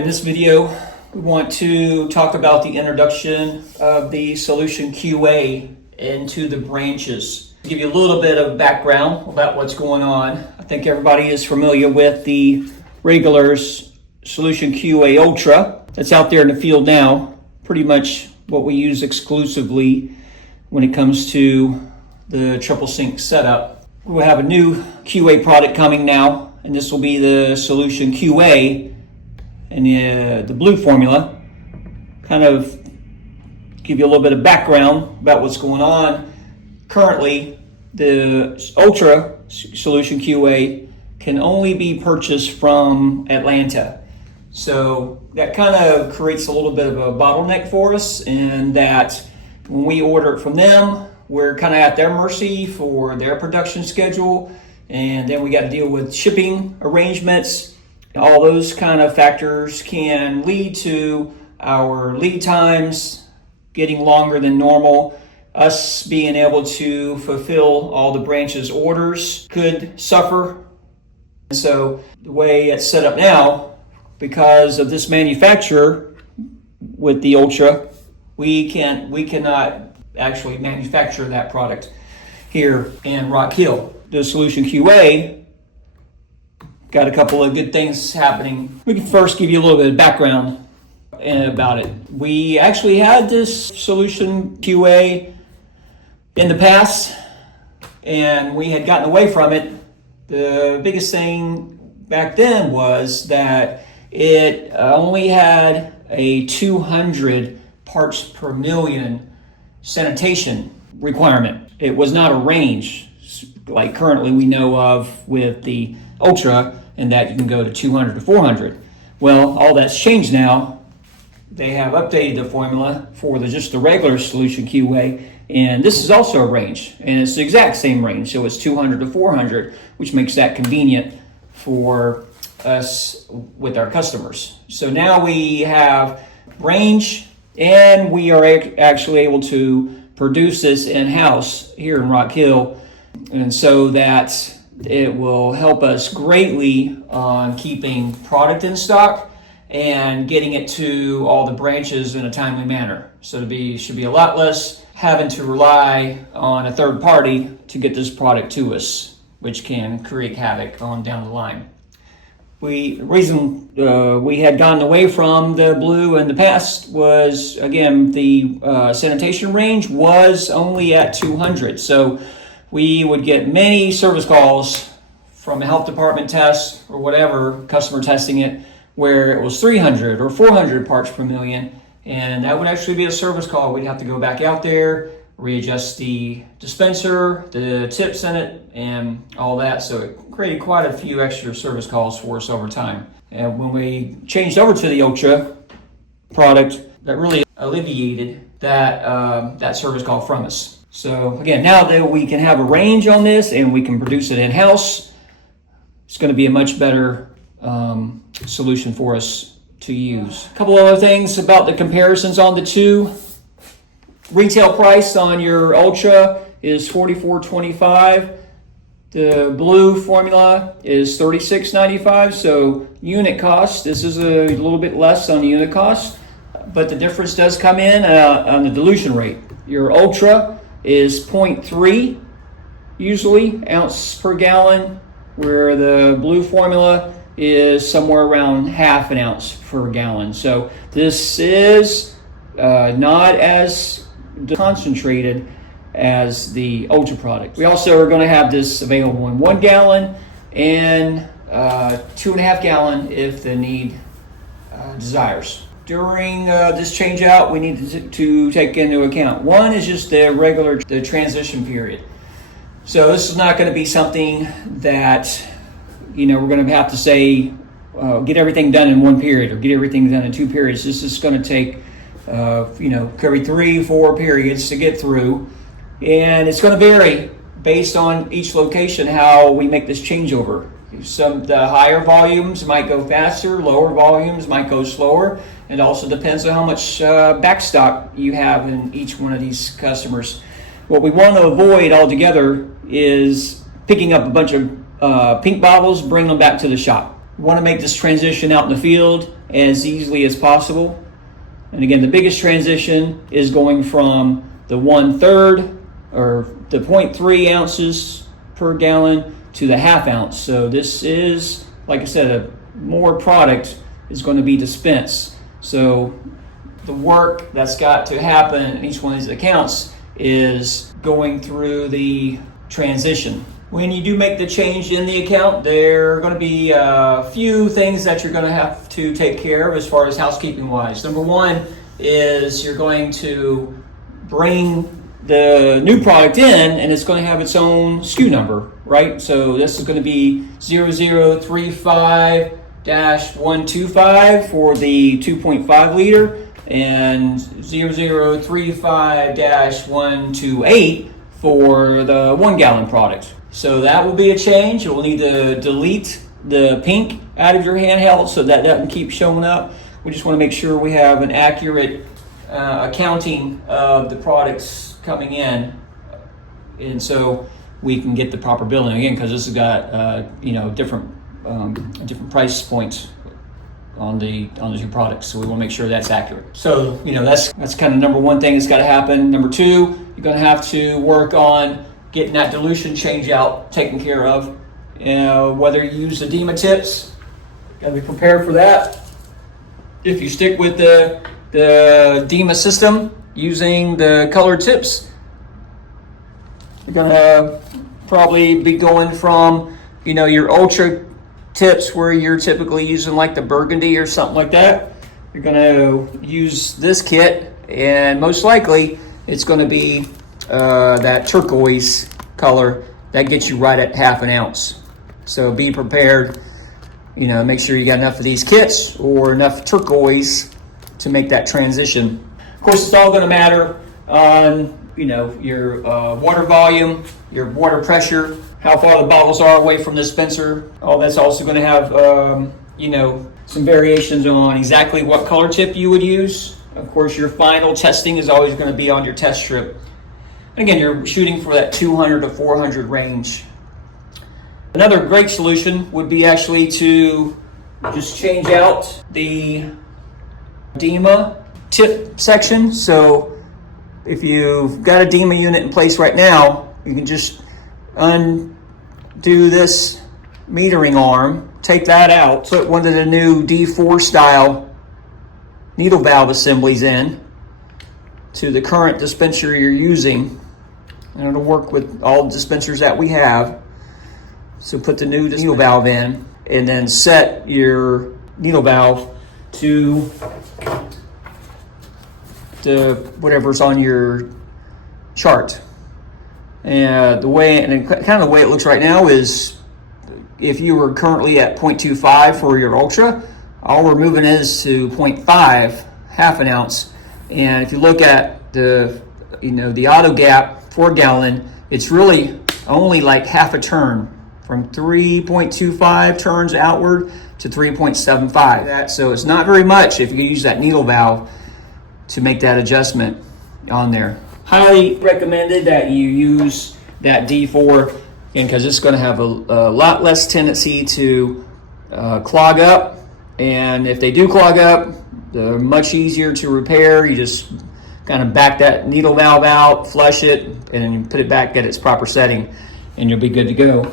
in this video, we want to talk about the introduction of the Solution QA into the branches. To give you a little bit of background about what's going on, I think everybody is familiar with the regular Solution QA Ultra that's out there in the field now. Pretty much what we use exclusively when it comes to the triple sink setup. We'll have a new QA product coming now, and this will be the Solution QA and the blue formula. Kind of give you a little bit of background about what's going on. Currently, the Ultra Solution QA can only be purchased from Atlanta. So that kind of creates a little bit of a bottleneck for us, in that when we order it from them, we're kind of at their mercy for their production schedule, and then we got to deal with shipping arrangements. All those kind of factors can lead to our lead times getting longer than normal. Us being able to fulfill all the branch's orders could suffer. So the way it's set up now, because of this manufacturer with the Ultra, we cannot actually manufacture that product here in Rock Hill. The Solution QA got a couple of good things happening. We can first give you a little bit of background about it. We actually had this Solution QA in the past, and we had gotten away from it. The biggest thing back then was that it only had a 200 parts per million sanitation requirement. It was not a range like currently we know of with the Ultra, and that you can go to 200 to 400. Well, all that's changed now. They have updated the formula for just the regular Solution QA, and this is also a range, and it's the exact same range, so it's 200 to 400, which makes that convenient for us with our customers. So now we have range, and we are actually able to produce this in-house here in Rock Hill, and so that it will help us greatly on keeping product in stock and getting it to all the branches in a timely manner. So should be a lot less having to rely on a third party to get this product to us, which can create havoc on down the line. The reason we had gotten away from the blue in the past was, again, the sanitation range was only at 200. So we would get many service calls from a health department test or whatever, customer testing it, where it was 300 or 400 parts per million. And that would actually be a service call. We'd have to go back out there, readjust the dispenser, the tips in it, and all that. So it created quite a few extra service calls for us over time. And when we changed over to the Ultra product, that really alleviated that service call from us. So again, now that we can have a range on this and we can produce it in-house, it's going to be a much better solution for us to use. A couple other things about the comparisons on the two. Retail price on your Ultra is $44.25. The blue formula is $36.95. So unit cost, this is a little bit less on the unit cost, but the difference does come in on the dilution rate. Your Ultra is 0.3 usually ounce per gallon, where the blue formula is somewhere around half an ounce per gallon. So this is not as concentrated as the Ultra product. We also are going to have this available in 1 gallon and 2.5 gallon if the need desires. During this change out, we need to take into account. One is just the transition period. So this is not going to be something that, we're going to have to say, get everything done in 1 period or get everything done in 2 periods. This is going to take, could be 3-4 periods to get through. And it's going to vary based on each location how we make this changeover. The higher volumes might go faster, lower volumes might go slower. It also depends on how much backstock you have in each one of these customers. What we want to avoid altogether is picking up a bunch of pink bottles, bringing them back to the shop. We want to make this transition out in the field as easily as possible. And again, the biggest transition is going from the 1/3 or the 0.3 ounces per gallon to the half ounce. So this is, like I said, more product is going to be dispensed. So the work that's got to happen in each one of these accounts is going through the transition. When you do make the change in the account, there are going to be a few things that you're going to have to take care of as far as housekeeping wise. Number one is you're going to bring the new product in, and it's going to have its own SKU number, right? So this is going to be 0035-125 for the 2.5 liter and 0035-128 for the 1 gallon product. So that will be a change. You'll need to delete the pink out of your handheld so that doesn't keep showing up. We just want to make sure we have an accurate accounting of the products coming in, and so we can get the proper billing again, because this has got different price points on the two products. So we want to make sure that's accurate. So that's kind of number one thing that's got to happen. Number two, you're going to have to work on getting that dilution change out taken care of. Whether you use the DEMA tips, got to be prepared for that. If you stick with the DEMA system using the colored tips, you're going to probably be going from your ultra tips where you're typically using like the burgundy or something like that. You're going to use this kit, and most likely it's going to be that turquoise color that gets you right at half an ounce. So be prepared. Make sure you got enough of these kits or enough turquoise to make that transition. Of course, it's all going to matter on your water volume, your water pressure, how far the bottles are away from the dispenser. All that's also going to have some variations on exactly what color tip you would use. Of course, your final testing is always going to be on your test strip. And again, you're shooting for that 200 to 400 range. Another great solution would be actually to just change out the DEMA tip section. So if you've got a DEMA unit in place right now, you can just undo this metering arm, take that out, put one of the new D4 style needle valve assemblies in to the current dispenser you're using, and it'll work with all the dispensers that we have. So put the new needle valve in, and then set your needle valve to whatever's on your chart. And the way it looks right now is, if you were currently at 0.25 for your ultra, all we're moving is to 0.5, half an ounce. And if you look at the auto gap 4 gallon, it's really only like half a turn, from 3.25 turns outward to 3.75. So it's not very much if you use that needle valve to make that adjustment on there. Highly recommended that you use that D4, because it's going to have a lot less tendency to clog up. And if they do clog up, they're much easier to repair. You just kind of back that needle valve out, flush it, and then put it back at its proper setting, and you'll be good to go.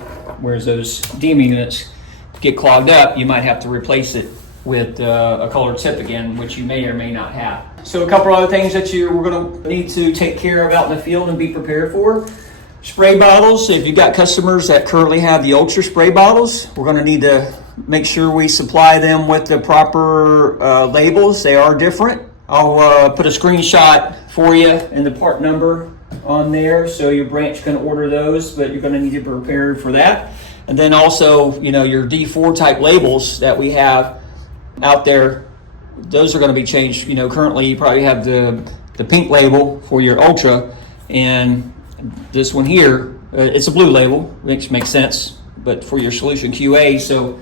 Whereas those DEMA units get clogged up, you might have to replace it with a colored tip again, which you may or may not have. So a couple other things that we're going to need to take care of out in the field and be prepared for. Spray bottles. If you've got customers that currently have the ultra spray bottles, we're going to need to make sure we supply them with the proper labels. They are different. I'll put a screenshot for you and the part number on there, so your branch can order those, but you're going to need to prepare for that. And then also, your D4 type labels that we have out there, those are going to be changed. Currently you probably have the pink label for your ultra, and this one here, it's a blue label, which makes sense, but for your Solution QA, so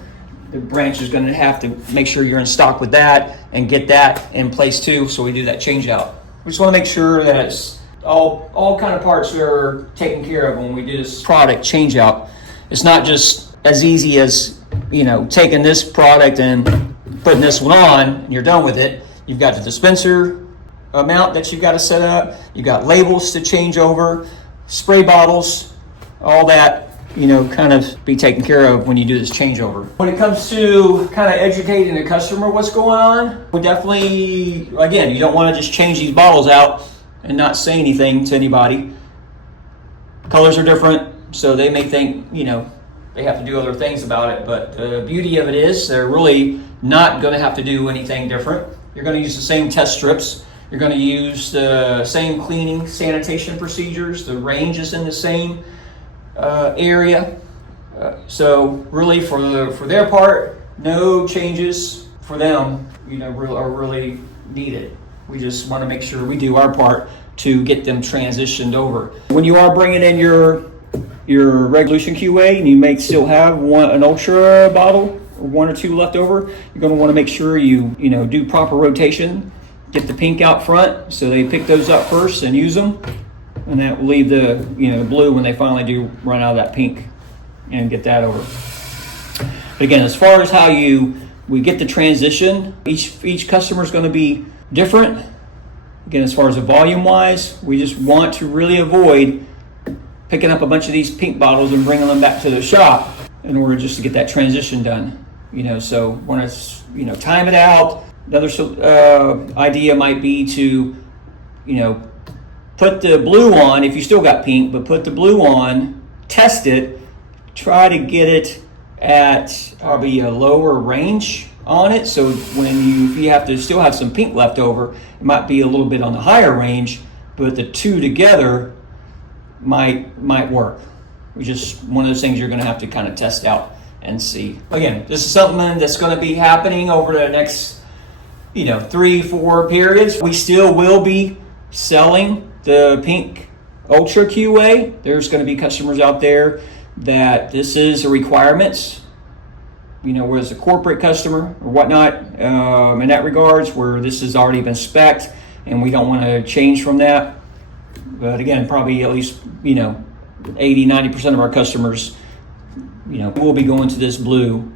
the branch is going to have to make sure you're in stock with that and get that in place too, so we do that change out. We just want to make sure that it's all kind of parts are taken care of when we do this product change out. It's not just as easy as taking this product and putting this one on and you're done with it, you've got the dispenser amount that you've got to set up, you've got labels to change over, spray bottles, all that, kind of be taken care of when you do this changeover. When it comes to kind of educating the customer what's going on, we definitely, again, you don't want to just change these bottles out and not say anything to anybody. Colors are different, so they may think, they have to do other things about it, but the beauty of it is they're really not going to have to do anything different. You're going to use the same test strips. You're going to use the same cleaning, sanitation procedures. The range is in the same area. So really for their part, no changes for them, are really needed. We just want to make sure we do our part to get them transitioned over. When you are bringing in your Resolution QA, and you may still have an Ultra bottle or one or two left over, you're going to want to make sure you do proper rotation. Get the pink out front so they pick those up first and use them, and that will leave the blue when they finally do run out of that pink and get that over. But again, as far as how we get the transition, each customer is going to be different. Again, as far as the volume wise, we just want to really avoid picking up a bunch of these pink bottles and bringing them back to the shop in order just to get that transition done. So want to time it out. Another idea might be to put the blue on if you still got pink, but put the blue on, test it, try to get it at probably a lower range on it. So if you have to still have some pink left over, it might be a little bit on the higher range, but the two together might work. Just one of those things you're going to have to kind of test out and see. Again, this is something that's going to be happening over the next 3-4 periods. We still will be selling the pink Ultra QA. There's going to be customers out there that this is a requirement, whereas a corporate customer or whatnot, in that regards, where this has already been spec'd and we don't want to change from that. But again, probably at least 80-90% of our customers will be going to this blue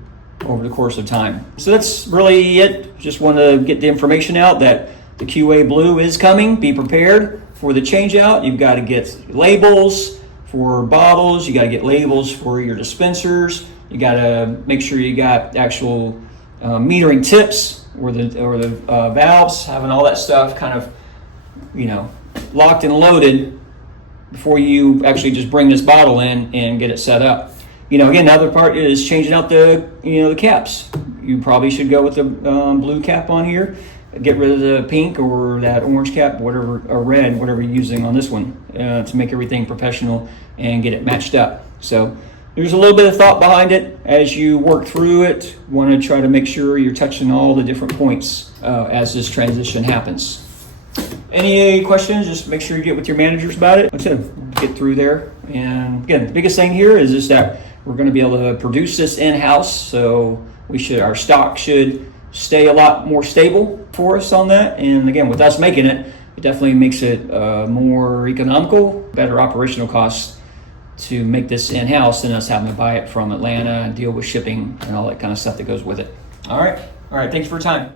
over the course of time. So that's really it. Just want to get the information out that the QA blue is coming. Be prepared for the change out. You've got to get labels for bottles. You got to get labels for your dispensers. You got to make sure you got actual metering tips or the valves, having all that stuff kind of locked and loaded before you actually just bring this bottle in and get it set up. Again, the other part is changing out the caps. You probably should go with the blue cap on here. Get rid of the pink or that orange cap, whatever, or red, whatever you're using on this one, to make everything professional and get it matched up. So there's a little bit of thought behind it as you work through it. Want to try to make sure you're touching all the different points as this transition happens. Any questions? Just make sure you get with your managers about it. Like I said, get through there. And again, the biggest thing here is just that we're going to be able to produce this in-house, so our stock should stay a lot more stable for us on that. And again, with us making it, it definitely makes it more economical, better operational costs to make this in-house than us having to buy it from Atlanta and deal with shipping and all that kind of stuff that goes with it. All right. Thank you for your time.